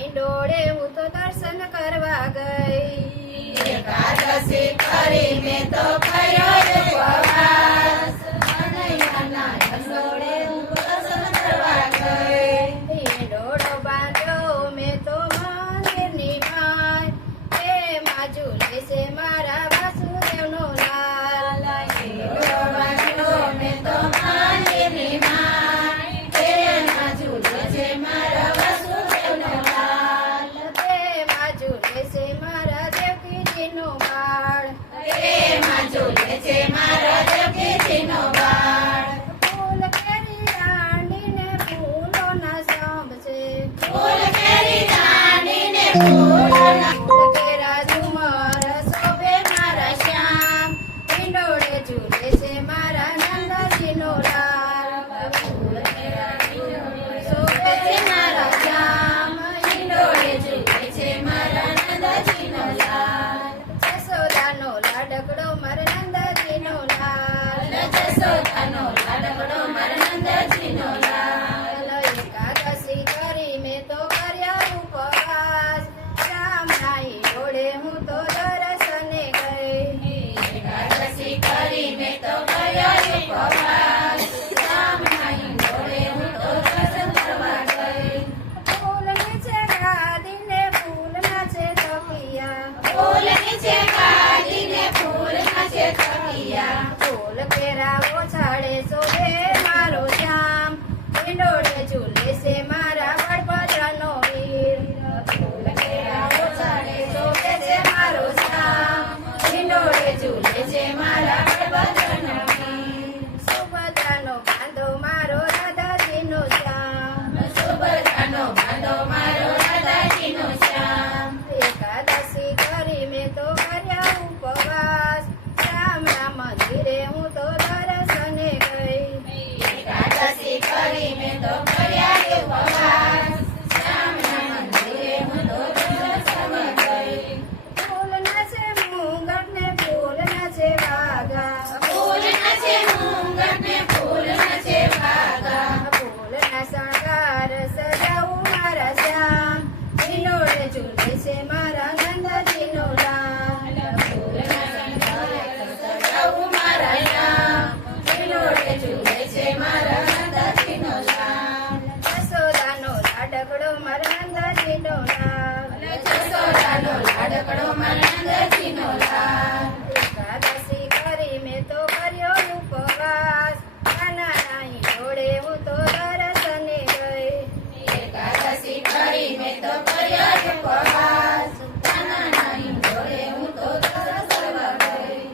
ઈંડોળે હું તો દર્શન કરવા ગઈ. એકાદશી કરી મેં તો કર્યો ઉપવાસ, કનૈયાના ઈંડોળે હું દર્શન કરવા ગઈ. ઈંડોળો બાંધ્યો મેં તો મંદિરની માય, એમાં ઝૂલે છે મારા વાસુદેવનો લાલ. ઈંડોળો બાંધ્યો મેં તો મંદિરની માય, તેમાં ઝૂલે છે મારા વાસુદેવનો લાલ. તેમાં ઝૂલે છે મારા દેવકીજીનો બાળ. તેમાં ઝૂલે છે મારા દેવકીજીનો બાળ. ફૂલ કેરી દાંડીને ફૂલોના સંભ છે. ફૂલ કેરી દાંડીને ફૂલોના ફૂલ કેરા ઝુમર શોભે મારા શ્યામ, ઈંડોળે ઝૂલે છે મારા નંદજીનો લાલ. ફૂલ કેરા શોભે છે મારા શ્યામ, ઈંડોળે ઝૂલે છે મારા નંદજીનો લાલ. જશોદાનો લાડકડો મારા નંદજીનો લાલ. જશોદાનો લાડકડો મારા નંદજીનો લાલ. એકાદશી કરી મેં તો કર્યા ઉપવાસ, રામના ઈંડોળે હું તો દર્શને ગઈ. એકાદશી કરી મેં તો કર્યો ઉપવાસ, રામના ઈંડોળે હું તો દર્શન કરવા ગઈ. ફૂલ નીચે ગાદીને ફૂલના છે તકિયા. ફૂલ નીચે ગાદીને ફૂલના છે તકિયા. ફૂલ કેરા ઓછાળે શોભે મારો શ્યામ, ઈંડોળે ઝૂલે છે મારા બળભદ્રનો વીર. ફૂલ કેરા ઓછાળે શોભે છે મારો શ્યામ, ઈંડોળે ઝૂલે છે મારા બળભદ્રનો વીર. સુભદ્રાનો બાંધો મારો રાધાજીનો શ્યામ. સુભદ્રાનો બાંધો મારો રાધાજીનો શ્યામ. એકાદશી કરી મેં તો કર્યા ઉપવાસ, રામના મંદિરે હું તો દર્શને ગઈ. એકાદશી કરી મેં તો કર્યા ઉપવાસ, શ્યામના મંદિરે હું તો દર્શન ગઈ. ફૂલના છે મુંગટ ને ફૂલના છે વાઘા. ફૂલના છે મુંગટ ને ફૂલના છે વાઘા. ફૂલના શણગાર સજાવું મારા શ્યામ, ઈંડોળે ઝૂલે છે મારા નંદજીનો લાલ. ફૂલના શણગારે સજાવું મારા શ્યામ, ઈંડોળે ઝૂલે છે મારા નંદજીનો લાલ. જશોદાનો લાડકડો મારા નંદજીનો લાલ. જશોદાનો લાડકડો મારા નંદજીનો લાલ. એકાદશી કરી મેં તો કર્યો ઉપવાસ, નાના ઈંડોળે હું તો દર્શને ગઈ. એકાદશી કરી મેં તો કર્યો ઉપવાસ, નાના ઈંડોળે હું તો દર્શન કરવા ગઈ.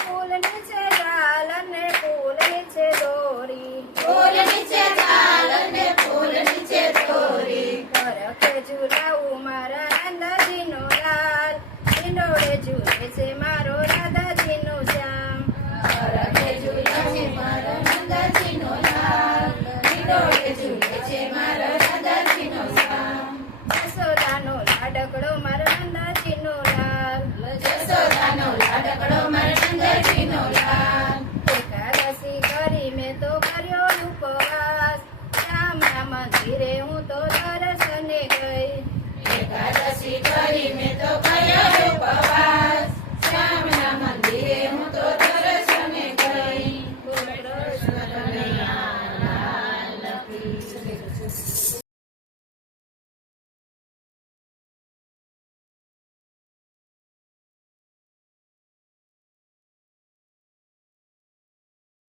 ફૂલ નીચે ડાલ અને ફૂલ નીચે દોરી. ફૂલ નીચે ચાલ ને ફૂલ નીચે દોરી. હરખે ઝુલાવું મારા નંદજીનો લાલ, ઈંડોળે ઝૂલે છે મારો રાધાજીનો શ્યામ. હરખે ઝૂલે છે મારો નંદજીનો લાલ, ઈંડોળે ઝૂલે છે મારો રાધાજીનો શ્યામ. જશોદાનો લાડકડો મારા નંદજીનો લાલ. જશોદાનો લાડકડો મારા નંદજીનો લાલ. એકાદશી કરી મેં તો કર્યો ઉપવાસ, રામના મંદિરે હું તો દર્શને ગઈ. એકાદશી કરી મેં તો કર્યો ઉપવાસ, શ્યામના મંદિરે હું તો દર્શને ગઈ. બોલો કૃષ્ણ કનૈયા લાલ કી જય.